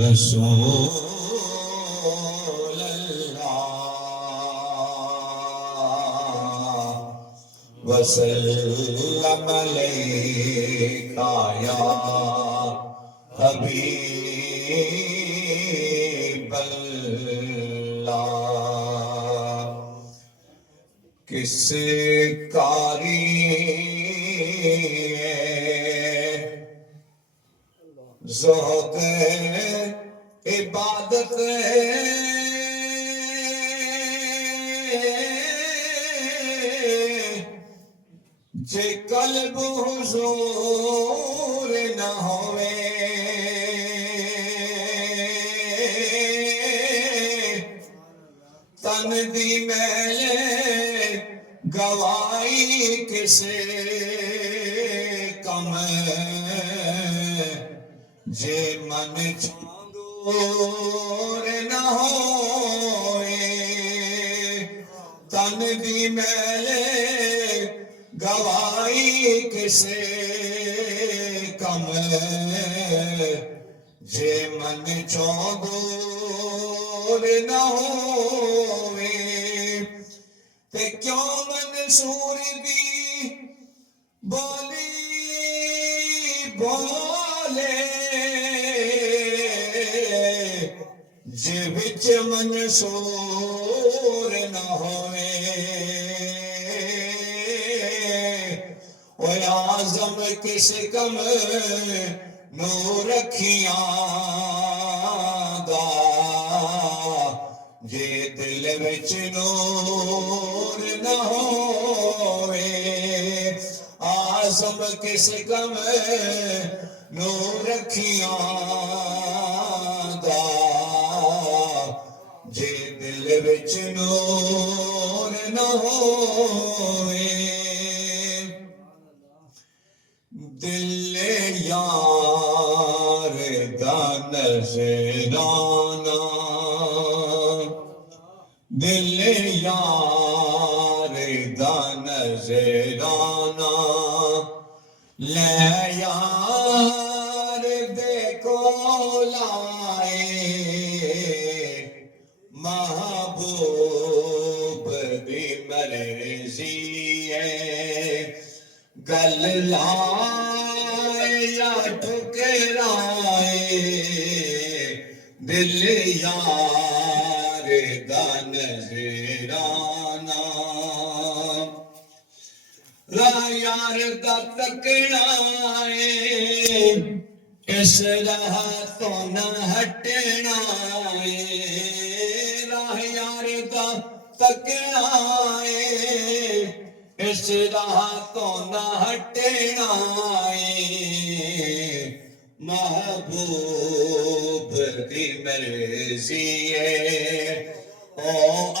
रसूल वसल्लम अलैका या हबीबल्लाह। किस कारी ज़ोहद इबादत जे कल्ब हुजूर न होवे तन दी मैले गवाई किसे कम जे मन चांदूर न होए तन दी मैले गवाई किसे कम जे मन चांदूर न होए ते क्यों मंसूर दी बोली बोले जे विच मंसूर न होए ओ आज़म किस कम नू रखियां दा जे दिल विच नूर न होवे आज़म किस कम नू रखियां दा जे दिल विच नूर न होवे दिल यार दा नज़राना दिल यार दा नज़राना ले यार दे कोल आए महबूब दी मर्ज़ी है गल लाए या ठुकराए दिल यार दा नज़राना राह यार दा तकना है इस राह तो न हटना है राह यार दा तकना है इस राह तो न हटना है महबूब की मर्ज़ी है ओ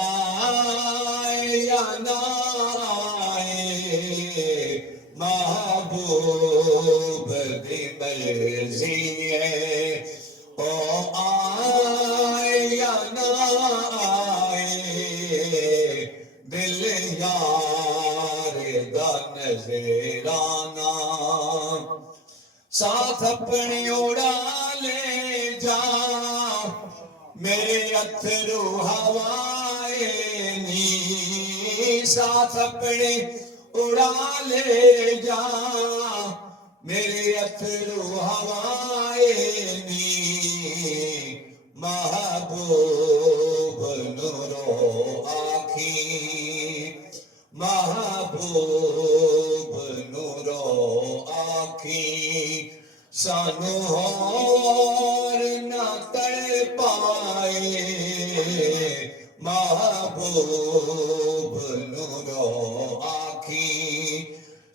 आए या ना आए महबूब की मर्ज़ी है ओ आए या ना आए दिल यार दा नज़राना साथ अपने उड़ा ले जा मेरे अथरू हवाए नी साथ अपने उड़ा ले जा मेरे अथरू हवाए नी महबूब नूरो आखी महबूब नूरो आखी सानू होर न तड़ पाए महबूब नूरो आखी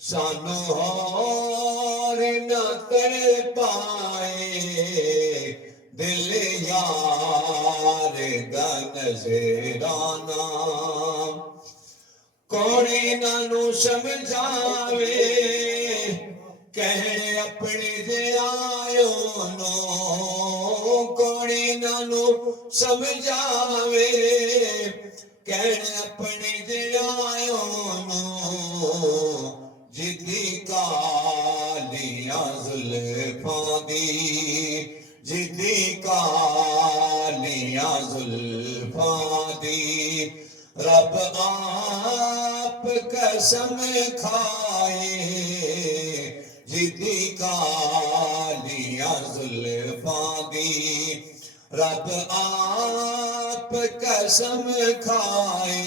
सानू होर न तड़ पाए दिल यार दा नज़राना कोने नानू समझावे कहने अपने दे आयो नो कोने नानू समझावे कहने अपने दे आयो नो जिदी कालियां जुल्फां दी जिदी कालियां जुल्फां दी रब आप कसम खाए जिदी कालियां जुल्फां दी रब आप कसम खाए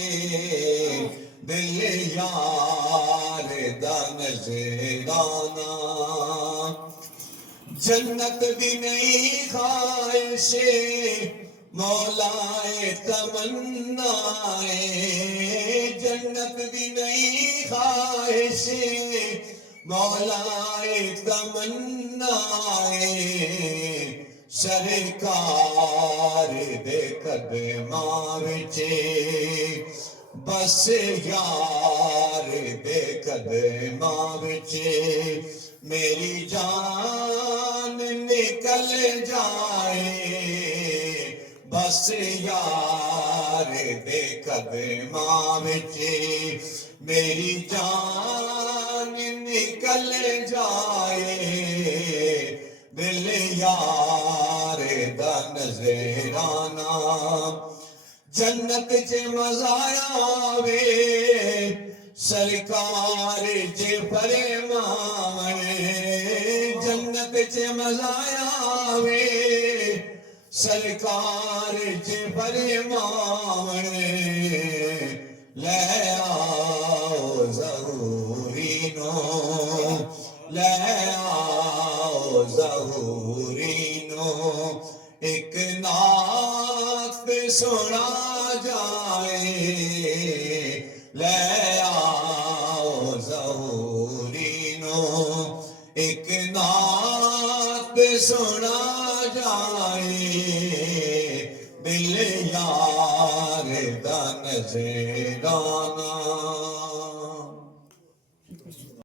दिल यार दा नजराना जन्नत दी नहीं ख्वाहिशे मौलाए तमन्नाए जन्नत दी नहीं ख्वाहिशे मौलाए तमन्नाए सरकार दे कदमां विच बस यार दे कदमां विच मेरी जान निकल जाए बस यार दे कदमां विच मेरी जान निकल जाए दिल यार दा नजराना जन्नत च मजा आवे सरकार च फरमान जन्नत च मजा आवे सरकार च फरमान ले आओ ज़हूरी नो ले आओ ज़हूरी नो एक नात सुना जाए ले आओ ज़हूरी नो एक नात सुना जाए दिल यार दा नजराना